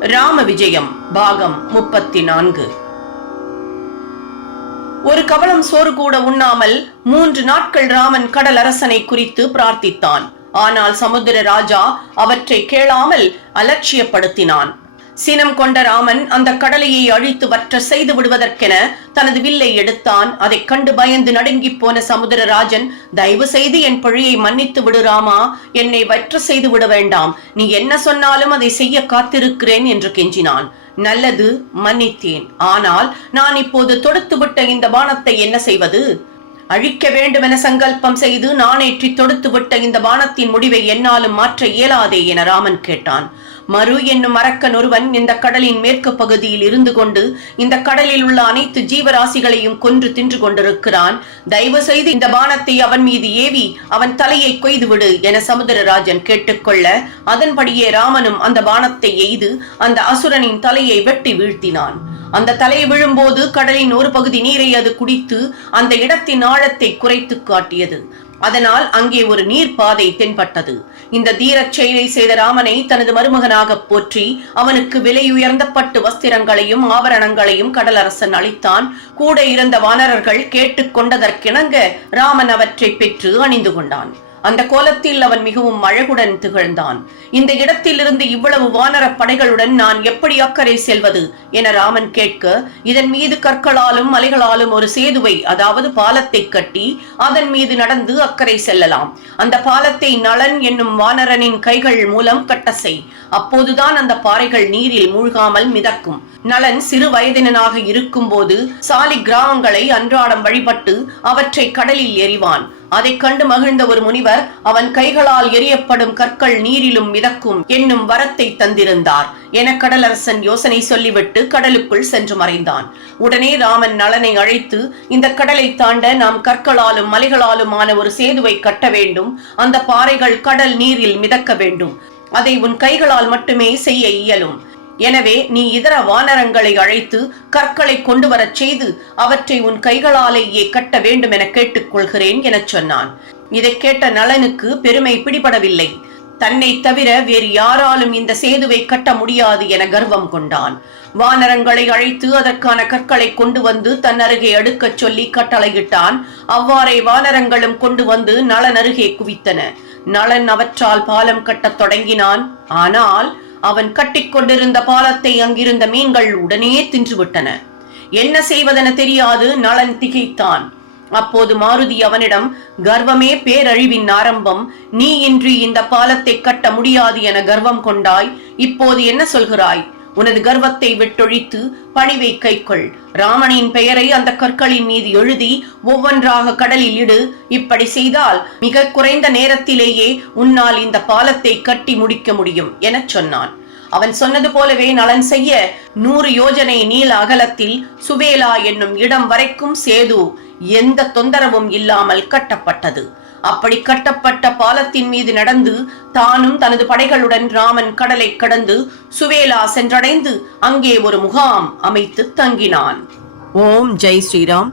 ராம விஜயம் பாகம் முப்பத்தி நான்கு ஒரு கவலம் சோறு கூட உண்ணாமல் மூன்று நாட்கள் ராமன் கடல் அரசனை குறித்து பிரார்த்தித்தான். ஆனால் சமுத்திர ராஜா அவற்றை கேளாமல் அலட்சியப்படுத்தினான். சினம் கொண்ட ராமன் அந்த கடலையை அழித்து வற்ற செய்து விடுவதற்கென தனது வில்லை எடுத்தான். அதைக் கண்டு பயந்து நடுங்கி போன சமுதிரராஜன் தயவு செய்து என் பழியை மன்னித்து விடு ராமா என்னை வற்ற செய்து விட வேண்டாம். நீ என்ன சொன்னாலும் அதை செய்ய காத்திருக்கிறேன் என்று கெஞ்சினான். நல்லது மன்னித்தேன். ஆனால் நான் இப்போது தொடுத்துவிட்ட இந்த பானத்தை என்ன செய்வது? அழிக்க வேண்டுமென சங்கல்பம் செய்து நானேற்றி தொடுத்துவிட்ட இந்த பானத்தின் முடிவை என்னாலும் மாற்ற இயலாதே என ராமன் கேட்டான். மறு என்னும் அரக்கன் ஒருவன் இந்த கடலின் மேற்கு பகுதியில் இருந்து கொண்டு இந்த கடலில் உள்ள அனைத்து ஜீவராசிகளையும் கொன்று தின்று கொண்டிருக்கிறான். தயவு செய்து இந்த பானத்தை அவன் மீது ஏவி அவன் தலையை கொய்துவிடு என சமுதிரராஜன் கேட்டுக்கொள்ள அதன்படியே ராமனும் அந்த பானத்தை எய்து அந்த அசுரனின் தலையை வெட்டி வீழ்த்தினான். அந்த தலை விழும்போது கடலின் ஒரு பகுதி நீரை அது குடித்து அந்த இடத்தின் ஆழத்தை குறைத்து காட்டியது. அதனால் அங்கே ஒரு நீர் பாதை தென்பட்டது. இந்த தீரச் செயலை செய்த ராமனை தனது மருமகனாக போற்றி அவனுக்கு விலையுயர்ந்த பட்டு வஸ்திரங்களையும் ஆபரணங்களையும் கடலரசன் அளித்தான். கூட இருந்த வானரர்கள் கேட்டுக்கொண்டதற்கிணங்க ராமன் அவற்றை பெற்று அணிந்து கொண்டான். அந்த கோலத்தில் அவன் மிகவும் அழகுடன் திகழ்ந்தான். இந்த இடத்திலிருந்து இவ்வளவு வானர படைகளுடன் நான் எப்படி அக்கறை செல்வது? என ராமன் கேட்க இதன் மீது கற்களாலும் மலைகளாலும் ஒரு சேதுவை அதாவது பாலத்தை கட்டி அதன் மீது நடந்து அக்கறை செல்லலாம். அந்த பாலத்தை நலன் என்னும் வானரனின் கைகள் மூலம் கட்ட செய். அப்போதுதான் அந்த பாறைகள் நீரில் மூழ்காமல் மிதக்கும். நலன் சிறு வயதினனாக இருக்கும்போது சாலி கிராமங்களை அன்றாடம் வழிபட்டு அவற்றை கடலில் எறிவான். அதைக் கண்டு மகிழ்ந்த ஒரு முனிவர் அவன் கைகளால் எரியப்படும் கற்கள் நீரிலும் மிதக்கும் என்னும் வரத்தை தந்திருந்தார். என கடலரசன் யோசனை சொல்லிவிட்டு கடலுக்குள் சென்று மறைந்தான். உடனே ராமன் நலனை அழைத்து இந்த கடலை தாண்ட நாம் கற்களாலும் மலைகளாலுமான ஒரு சேதுவை கட்ட வேண்டும். அந்த பாறைகள் கடல் நீரில் மிதக்க வேண்டும். அதை உன் கைகளால் மட்டுமே செய்ய இயலும். எனவே நீ இதர வானரங்களை அழைத்து கற்களை கொண்டு வரச் செய்து அவற்றை உன் கைகளாலேயே கட்ட வேண்டும் என கேட்டுக்கொள்கிறேன் எனச் சொன்னான். இதை கேட்ட நலனுக்கு பெருமை பிடிபடவில்லை. தன்னை தவிர வேறு யாராலும் இந்த சேதுவை கட்ட முடியாது என கர்வம் கொண்டான். வானரங்களை அழைத்து அதற்கான கற்களை கொண்டு வந்து தன் அருகே அடுக்கச் சொல்லி கட்டளையிட்டான். அவ்வாறே வானரங்களும் கொண்டு வந்து நலன் அருகே குவித்தன. நலன் அவற்றால் பாலம் கட்டத் தொடங்கினான். ஆனால் அவன் கட்டிக்கொண்டிருந்த பாலத்தை அங்கிருந்த மீன்கள் உடனே தின்றுவிட்டன. என்ன செய்வதென தெரியாது நலன் திகைத்தான். அப்போது மாருதி அவனிடம் கர்வமே பேரழிவின் ஆரம்பம். நீ இன்றி இந்த பாலத்தை கட்ட முடியாது என கர்வம் கொண்டாய். இப்போது என்ன சொல்கிறாய்? உனது கர்வத்தை விட்டொழித்து பணிவை கைக்கொள். ராமனின் பெயரை அந்த கற்களின் மீது எழுதி ஒவ்வொன்றாக கடலில் இடு. இப்படி செய்தால் மிக குறைந்த நேரத்திலேயே உன்னால் இந்த பாலத்தை கட்டி முடிக்க முடியும் எனச் சொன்னான். அவன் சொன்னது போலவே நலன் செய்ய நூறு யோஜனை நீள அகலத்தில் சுவேலா என்னும் இடம் வரைக்கும் சேது எந்த தொந்தரவும் இல்லாமல் கட்டப்பட்டது. அப்படி கட்டப்பட்ட பாலத்தின் மீது நடந்து தானும் தனது படைகளுடன் ராமன் கடலை கடந்து சுவேலா சென்றடைந்து அங்கே ஒரு முகாம் அமைத்து தங்கினான். ஓம் ஜெய் ஸ்ரீராம்.